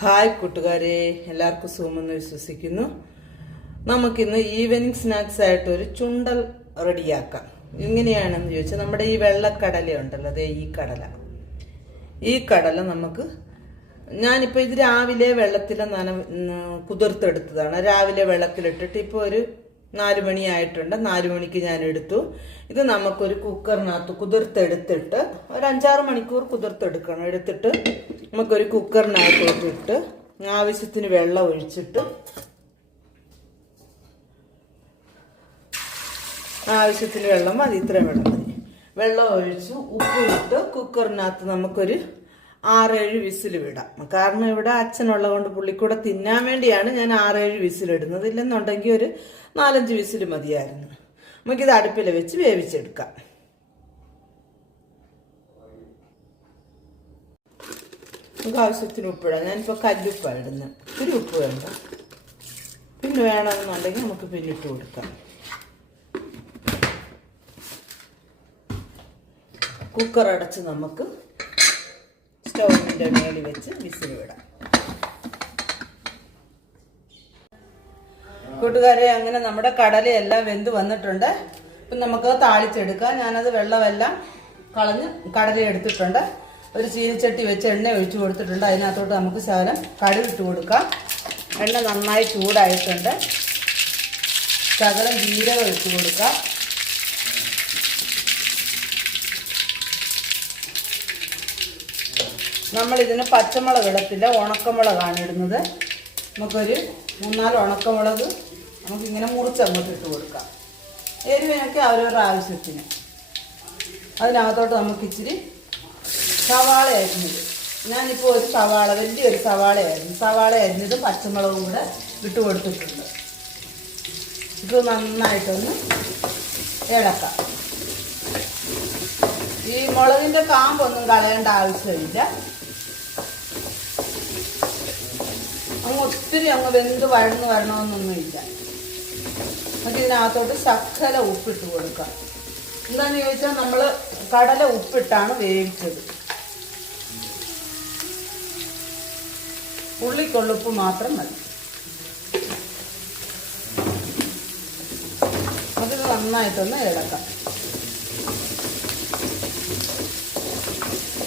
Hi കൂട്ടുകാരെ എല്ലാവർക്കും സുഖമെന്ന് വിശ്വസിക്കുന്നു. നമുക്കിന്ന് ഈവനിങ് സ്നാക്സ് ആയിട്ട് ഒരു ചുണ്ടൽ റെഡിയാക്കാം. എങ്ങനെയാണെന്ന് ചോദിച്ചാൽ നമ്മുടെ ഈ വെള്ളക്കടല ഉണ്ടല്ലോ അതെ ഈ കടല. ഈ കടല നമുക്ക് ഞാനിപ്പോൾ ഇത് രാവിലെ വെള്ളത്തിൽ നന കുതിർത്തെടുത്തതാണ്. രാവിലെ വെള്ളത്തിലിട്ടിട്ട് ഇപ്പോൾ ഒരു നാല് മണിയായിട്ടുണ്ട്. നാല് മണിക്ക് ഞാൻ എടുത്തു. ഇത് നമുക്കൊരു കുക്കറിനകത്ത് കുതിർത്തെടുത്തിട്ട് ഒരു അഞ്ചാറ് മണിക്കൂർ കുതിർത്തെടുക്കണം. എടുത്തിട്ട് നമുക്കൊരു കുക്കറിനകത്തോട്ട് ഇട്ട് ആവശ്യത്തിന് വെള്ളം ഒഴിച്ചിട്ട് ആവശ്യത്തിന് വെള്ളം മതി. ഇത്രയും വെള്ളം മതി. വെള്ളം ഒഴിച്ച് ഉപ്പ് ഇട്ട് കുക്കറിനകത്ത് നമുക്കൊരു ആറേഴ് വിസിൽ വിടാം. കാരണം ഇവിടെ അച്ഛനുള്ളത് കൊണ്ട് പുള്ളിക്കൂടെ തിന്നാൻ വേണ്ടിയാണ് ഞാൻ ആറേഴ് വിസിൽ ഇടുന്നത്. ഇല്ലെന്നുണ്ടെങ്കിൽ ഒരു നാലഞ്ച് വിസിൽ മതിയായിരുന്നു. നമുക്കിത് അടുപ്പിൽ വെച്ച് വേവിച്ചെടുക്കാം. നമുക്ക് ആവശ്യത്തിന് ഉപ്പിടാം. ഞാനിപ്പോൾ കല്ലുപ്പാണ് ഇടുന്നത്. ഒരു ഉപ്പ് വേണ്ട. പിന്നെ വേണമെന്നുണ്ടെങ്കിൽ നമുക്ക് പിന്നെ ഇട്ട് കൊടുക്കാം. കുക്കർ അടച്ച് നമുക്ക് സ്റ്റൗവിന്റെ മേളിൽ വെച്ച് വിസിൽ വിടാം. കൂട്ടുകാരെ അങ്ങനെ നമ്മുടെ കടലയെല്ലാം വെന്ത് വന്നിട്ടുണ്ട്. ഇപ്പം നമുക്ക് താളിച്ചെടുക്കാം. ഞാനത് വെള്ളമെല്ലാം കളഞ്ഞ് കടല എടുത്തിട്ടുണ്ട്. ഒരു ചീനിച്ചട്ടി വെച്ച് എണ്ണ ഒഴിച്ചു കൊടുത്തിട്ടുണ്ട്. അതിനകത്തോട്ട് നമുക്ക് ശകലം കടുകിട്ട് കൊടുക്കാം. എണ്ണ നന്നായി ചൂടായിട്ടുണ്ട്. ശകലം ജീരകം ഒഴിച്ചു കൊടുക്കാം. നമ്മളിതിന് പച്ചമുളക് ഇടത്തില്ല ഉണക്കമുളകാണ് ഇടുന്നത്. നമുക്കൊരു മൂന്നാൽ ഉണക്കമുളക് നമുക്കിങ്ങനെ മുറിച്ചങ്ങോട്ട് ഇട്ട് കൊടുക്കാം. എരിവിനൊക്കെ അവരവരുടെ ആവശ്യത്തിന് അതിനകത്തോട്ട് നമുക്ക് ഇച്ചിരി സവാള അരിഞ്ഞത് ഞാനിപ്പോൾ ഒരു സവാള വലിയൊരു സവാള അരിഞ്ഞു സവാള അരിഞ്ഞത് പച്ചമുളകും കൂടെ ഇട്ട് കൊടുത്തിട്ടുണ്ട്. ഇത് നന്നായിട്ടൊന്ന് ഇളക്കാം. ഈ മുളകിന്റെ കാമ്പൊന്നും കളയേണ്ട ആവശ്യമില്ല. അങ്ങ് ഒത്തിരി അങ്ങ് വെന്ത് വഴന്ന് വരണമെന്നൊന്നുമില്ല. നമുക്ക് ഇതിനകത്തോട്ട് ശക്കല ഉപ്പിട്ട് കൊടുക്കാം. എന്താന്ന് ചോദിച്ചാൽ നമ്മൾ കടല ഉപ്പിട്ടാണ് വേവിച്ചത്. ഉള്ളിക്കൊള്ളുപ്പ് മാത്രം മതി. അതിന് നന്നായിട്ടൊന്ന് ഇളക്കാം.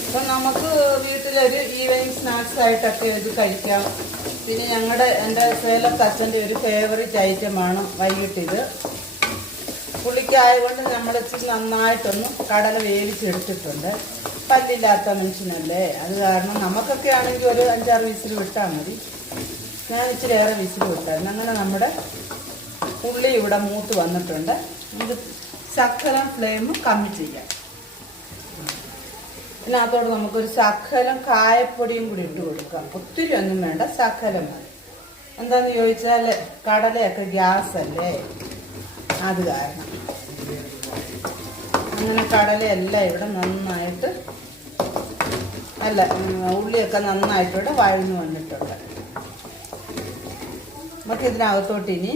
അപ്പം നമുക്ക് വീട്ടിലൊരു ഈവനിങ് സ്നാക്സ് ആയിട്ടൊക്കെ ഇത് കഴിക്കാം. പിന്നെ ഞങ്ങളുടെ എന്റെ സേലത്ത് അച്ഛന്റെ ഒരു ഫേവറേറ്റ് ഐറ്റമാണ് വൈകിട്ടിത്. പുളിക്കായതുകൊണ്ട് നമ്മൾ ഇച്ചിരി നന്നായിട്ടൊന്ന് കടല വേവിച്ചെടുത്തിട്ടുണ്ട്. പല്ലില്ലാത്ത മനുഷ്യനല്ലേ? അത് കാരണം നമുക്കൊക്കെ ആണെങ്കിൽ ഒരു അഞ്ചാറ് വിസിൽ വിട്ടാൽ മതി. ഞാൻ ഇച്ചിരി ഏറെ വിസിൽ വിട്ടായിരുന്നു. അങ്ങനെ നമ്മുടെ ഉള്ളി ഇവിടെ മൂത്ത് വന്നിട്ടുണ്ട്. ഇത് ശക്കലം ഫ്ലെയിം കമ്മി ചെയ്യാം. ഇതിനകത്തോട് നമുക്കൊരു ശകലം കായപ്പൊടിയും കൂടി ഇട്ട് കൊടുക്കാം. ഒത്തിരി ഒന്നും വേണ്ട ശകലം മതി. എന്താന്ന് ചോദിച്ചാൽ കടലയൊക്കെ ഗ്യാസ് അല്ലേ അത് കാരണം. അങ്ങനെ കടലയെല്ലാം ഇവിടെ നന്നായിട്ട് അല്ല ഉള്ളിയൊക്കെ നന്നായിട്ട് ഇവിടെ വഴന്നു വന്നിട്ടുണ്ട്. നമുക്ക് ഇതിനകത്തോട്ട് ഇനി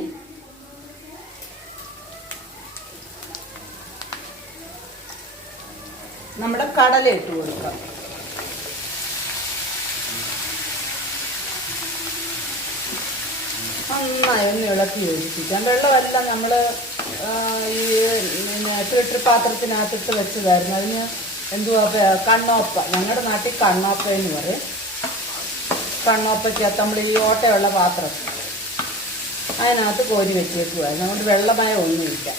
നമ്മുടെ കടല ഇട്ട് കൊടുക്കാം. നന്നായി ഒന്ന് ഇളക്കി യോജിപ്പിക്കാം. വെള്ളമല്ല നമ്മൾ ഈ ട്രിട്ടർ പാത്രത്തിനകത്തിട്ട് വെച്ചതായിരുന്നു. അതിന് എന്തുവാ കണ്ണോപ്പ. ഞങ്ങളുടെ നാട്ടിൽ കണ്ണോപ്പ എന്ന് പറയും. കണ്ണോപ്പയ്ക്കകത്ത് നമ്മൾ ഈ ഓട്ടയുള്ള പാത്രം. അതിനകത്ത് കോരി വെച്ചേക്കുമായിരുന്നു അതുകൊണ്ട് വെള്ളമയം ഒന്നുമില്ല.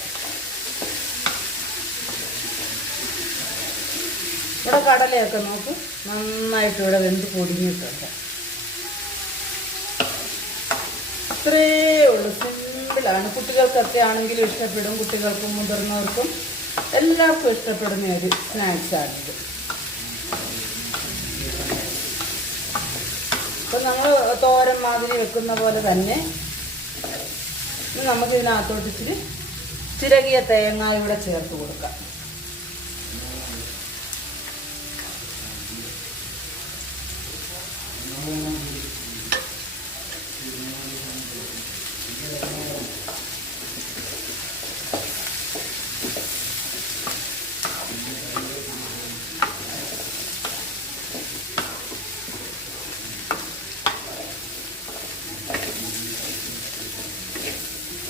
ഇവിടെ കടലയൊക്കെ നോക്ക് നന്നായിട്ട് ഇവിടെ വെന്ത് പൊടിഞ്ഞിട്ടുണ്ട്. ഇത്രയേ ഉള്ളൂ. സിമ്പിളാണ് കുട്ടികൾക്കൊക്കെ ആണെങ്കിലും ഇഷ്ടപ്പെടും. കുട്ടികൾക്കും മുതിർന്നവർക്കും എല്ലാവർക്കും ഇഷ്ടപ്പെടുന്ന ഒരു സ്നാക്സാണിത് അപ്പം നമ്മൾ തോരൻ മാതിരി വെക്കുന്ന പോലെ തന്നെ നമുക്ക് ഇച്ചിരി ചിരകിയ തേങ്ങ ഇവിടെ ചേർത്ത് കൊടുക്കാം.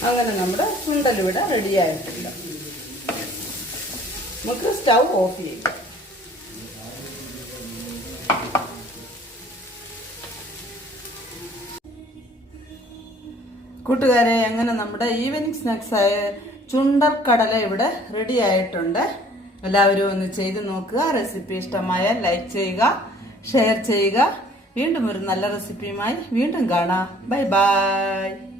അങ്ങനെ നമ്മുടെ ചുണ്ടലിവിടെ റെഡിയായിട്ടുണ്ട് നമുക്ക് സ്റ്റൗ ഓഫ് ചെയ്യാം. കൂട്ടുകാരെ അങ്ങനെ നമ്മുടെ ഈവനിങ് സ്നാക്സായ ചുണ്ടർ കടല ഇവിടെ റെഡി ആയിട്ടുണ്ട്. എല്ലാവരും ഒന്ന് ചെയ്ത് നോക്കുക. റെസിപ്പി ഇഷ്ടമായ ലൈക്ക് ചെയ്യുക ഷെയർ ചെയ്യുക. വീണ്ടും ഒരു നല്ല റെസിപ്പിയുമായി വീണ്ടും കാണാം. Bye bye.